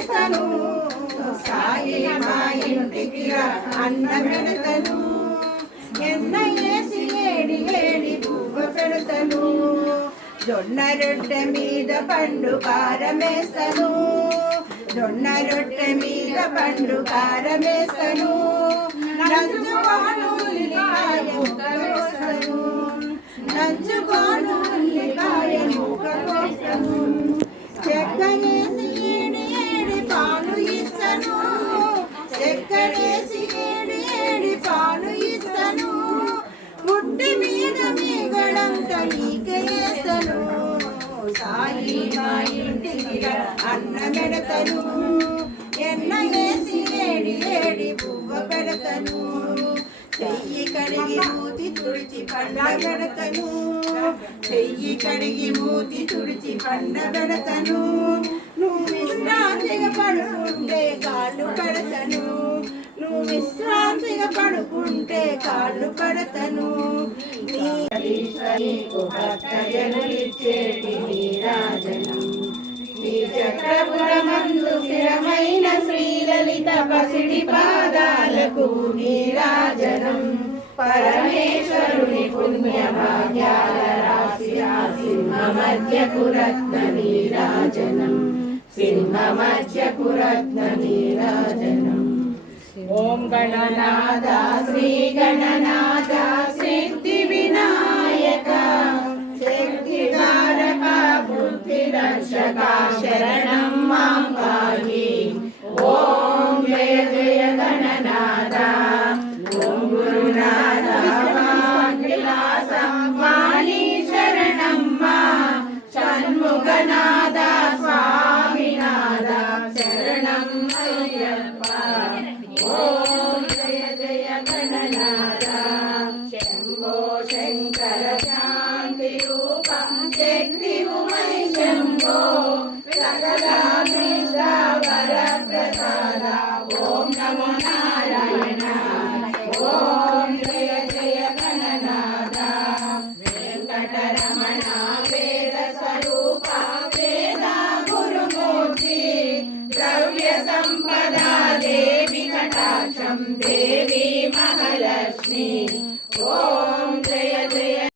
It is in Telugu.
చేస్తాను సాయి మా ఇంటికి అన్నం పెడతాను ఎన్న వేసి ఏడి ఏడి పువ్వ పెడతాను జొన్న రొట్టె మీద పండు కారమేస్తాను జొన్న రొట్టె మీద పండు కారమేస్తాను నంచుకోను ఉల్లిపాయ ముక్కలు నంచుకోను ఉల్లిపాయ ముక్కలు చెక్కనేసి ఏడి ఏడి పాలు ఇస్తాను చెక్కనేసి ఏడి ఏడి పాలు ఇస్తాను పుట్టి మీద మీగడంత ఈకేస్తాను సాయి మా ఇంటికి అన్న పెడతాను ఎన్న వేసి ఏడి ఏడి పువ్వ పెడతాను చెయ్యి కడిగి మూతి తుడిచి పండ పెడతాను చెయ్యి కడిగి మూతి తుడిచి పండ పెడతాను నువ్వు విశ్రాంతిగా పడుకుంటే కాళ్ళు పెడతాను నువ్వు విశ్రాంతిగా పడుకుంటే కాళ్ళు పెడతాను భక్తజనులిచ్చేటి నీరాజనం శ్రీ చక్రపురమందు స్థిరమైన శ్రీలలిత పసిడి పాదాలకు నీరాజనం పరమేశ్వరుని పుణ్య భాగ్యాల రాశి సింహ మధ్యకు రత్న నీరాజనం సింహ మధ్యకు రత్న నీరాజనం ఓం గణనాథ శ్రీ గణనాథ సిద్ధి వినాయక శక్తికారక బుద్ధి రక్షక శరణం మాం పాహి ఓం జయ జయ గణనాథ ఓం గురునాథ విలాస వాణి శరణం మా షణ్ముఖనాథ స్వామినాథ శరణం అయ్యప్ప ఓం జయ జయ గణనాథ శంభో శంకర శాంతి రూప శక్తి ఉమై శంభో సకలాభీష్ట వర ప్రసాద ఓం నమో నారాయణ ఓం జయ జయ గణనాథ వెంకటరమణ వేద స్వరూప వేద గురుమూర్తి ద్రవ్య సంపద దేవి కటాక్షం దే